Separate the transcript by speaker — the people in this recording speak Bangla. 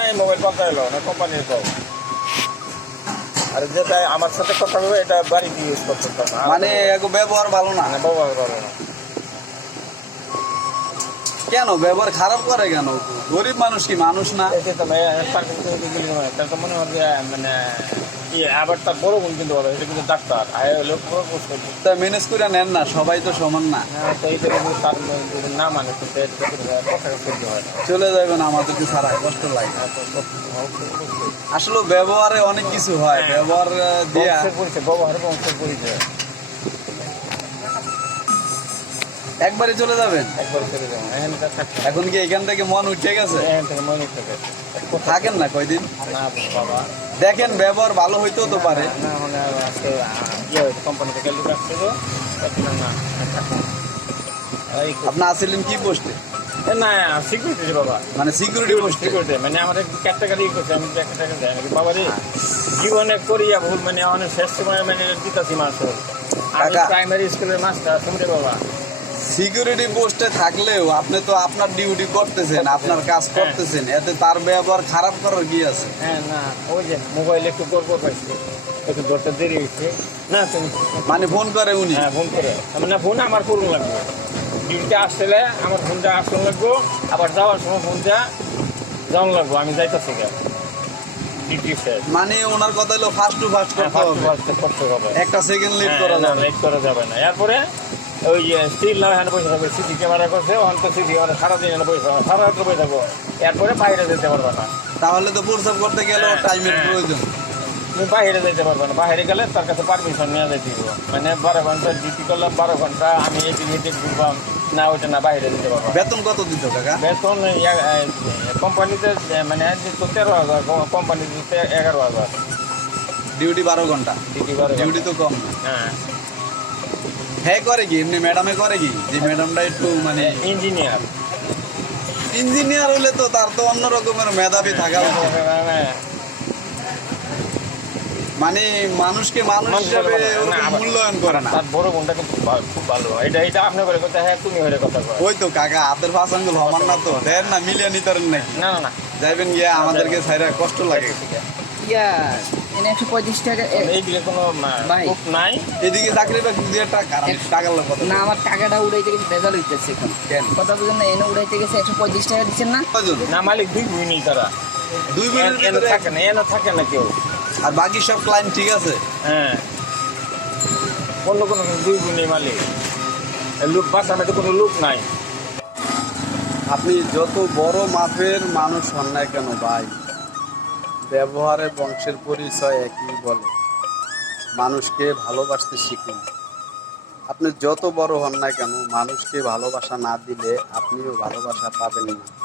Speaker 1: এই মোবাইল পাল্টা এলো না কোম্পানির আর যেটা আমার সাথে কথা হবে এটা বাড়িতে ইউজ করতে
Speaker 2: মানে এগো ব্যবহার ভালো না।
Speaker 1: মানে ব্যবহার ভালো না।
Speaker 2: কেন? ব্যবহার খারাপ করে কেন? গরিব মানুষ কি মানুষ না?
Speaker 1: মানে ইয়ে বড় বোন কিন্তু হবে এটা কিন্তু ডাক্তার। আয় হলো পুরো
Speaker 2: তা ম্যানেজ করে নেন না সবাই তো সমান না।
Speaker 1: হ্যাঁ তো তার না মানে
Speaker 2: চলে যাবেন আমাদেরকে ছাড়া কষ্ট লাগে
Speaker 1: হ্যাঁ,
Speaker 2: আসলে ব্যবহারে অনেক কিছু হয়
Speaker 1: হ্যাঁ।
Speaker 2: ব্যবহার দিয়া
Speaker 1: ব্যবহার বংশের পরিচয়।
Speaker 2: একবারে চলে যাবেন?
Speaker 1: একবার চলে যাব। এখানটা থাকতে
Speaker 2: এখন কি এখান থেকে মন উঠে গেছে?
Speaker 1: এখান থেকে মনে থেকে
Speaker 2: থাকেন না কয়দিন?
Speaker 1: না বাবা।
Speaker 2: দেখেন ব্যবহার ভালো হইতেও তো পারে।
Speaker 1: না মানে আজকে ইয়ে কোম্পানি থেকে লোক আসছিল এখন না
Speaker 2: আপনি আসছিলেন কি পোস্টে?
Speaker 1: না সিকিউরিটি বাবা।
Speaker 2: মানে সিকিউরিটি পোস্টে?
Speaker 1: সিকিউরিটি মানে আমার ক্যাটাগরি করছে আমি ক্যাটাগরি দেয় বাবা রে জীবনে করিয়া ভুল মানে অনেক শেষ সময় মানে দিতাছি আমি। প্রাইমারি স্কুলের মাস্টার শুনতে বাবা।
Speaker 2: সিকিউরিটি পোস্টে থাকলেও আপনি তো আপনার ডিউটি করতেছেন আপনার কাজ করতেছেন এতে তার ব্যবহার খারাপ করার কি আছে?
Speaker 1: হ্যাঁ না ওই যে মোবাইলে একটু গর্ব পাইছি একটু ধরতে দেরি হয়েছে না তুমি
Speaker 2: মানে ফোন করে উনি?
Speaker 1: হ্যাঁ ফোন করে। আমি না ফোন আমার করুন লাগবে। ডিউটিতে আসলে আমার ফোনটা আসুন লাগবো আবার যাওয়ার সময় ফোনটা যাওয়ান লাগবো আমি যাইতেছি গা ডিউটি
Speaker 2: মানে ওনার কথা হলো ফার্স্ট টু ফার্স্ট
Speaker 1: হ্যাঁ,
Speaker 2: করতে হবে। একটা সেকেন্ড লেট
Speaker 1: হ্যাঁ,
Speaker 2: করা
Speaker 1: না,
Speaker 2: যাবে।
Speaker 1: late করা যাবে না। এরপরে ওই যে স্টিল না এখানে বসে থাকবে সিসি ক্যামেরা করছে ওখানে তো সিসি ক্যামেরা সারাদিন এখানে থাকবে সারা রাত্র বসে থাকব। এরপরে বাইরে যেতে পারবে না।
Speaker 2: তাহলে তো প্রস্তাব করতে গেলে
Speaker 1: হ্যাঁ,
Speaker 2: টাইমের
Speaker 1: হ্যাঁ।
Speaker 2: প্রয়োজন।
Speaker 1: তুমি বাইরে যেতে পারবে না বাইরে গেলে তার কাছে পারমিশন নিয়ে যেতে দিব মানে বারো ঘণ্টা ডিউটি করলাম বারো ঘণ্টা আমি এদিক এদিক ঘুরবাম না ওইটা না বাইরে যেতে পারব।
Speaker 2: বেতন কত দিত কাকা?
Speaker 1: বেতন কোম্পানিতে মানে তো তেরো হাজার কোম্পানিতে এগারো হাজার।
Speaker 2: ডিউটি বারো ঘণ্টা।
Speaker 1: ডিউটি বারো
Speaker 2: ডিউটি তো কম।
Speaker 1: হ্যাঁ।
Speaker 2: হ্যাঁ করে কি? এমনি ম্যাডামে করে কি? যে ম্যাডামটা একটু মানে
Speaker 1: ইঞ্জিনিয়ার
Speaker 2: ইঞ্জিনিয়ার হলে তো তার তো অন্য রকমের মেধাবী থাকা মানে মানুষকে মানুষ হিসাবে
Speaker 1: বলে
Speaker 2: মূল্যায়ন করে না।
Speaker 1: তার বড় বোনটা কিন্তু খুব ভালো। এটা এটা আপনি করে কথা হ্যাঁ তুমি হয়ে কথা
Speaker 2: ওই তো কাকা হাতের পাঁচ আঙ্গুল না তো। দেন না মিলিয়ে নিতে নাকি?
Speaker 1: না না
Speaker 2: যাইবেন গিয়ে আমাদেরকে ছাইরা কষ্ট লাগে।
Speaker 3: ইয়া এনে একশো পঁয়ত্রিশ টাকা
Speaker 1: এইদিকে কোনো
Speaker 3: ভাই।
Speaker 1: নাই।
Speaker 2: এদিকে চাকরি বাকরি দিয়ে টাকা
Speaker 3: না আমার টাকাটা উড়াইতে গেছে ভেজাল হইতেছে এখন।
Speaker 2: কেন?
Speaker 3: কথা বুঝেন না এনে উড়াইতে গেছে একশো পঁয়ত্রিশ টাকা দিচ্ছেন না?
Speaker 1: না মালিক দুই তারা।
Speaker 2: দুই মিনিট
Speaker 1: এনে থাকে না এনে থাকে না কেউ।
Speaker 2: আর বাকি সব ক্লায়েন্ট ঠিক আছে?
Speaker 1: হ্যাঁ। অন্য কোনো দুই মালিক। এই লোক বাসাতে কোনো লোক নাই।
Speaker 2: আপনি যত বড় মাপের মানুষ হন না কেন ভাই ব্যবহারে বংশের পরিচয় একই বলে। মানুষকে ভালোবাসতে শিখুন। আপনি যত বড় হন না কেন, মানুষকে ভালোবাসা না দিলে আপনিও ভালোবাসা পাবেন না।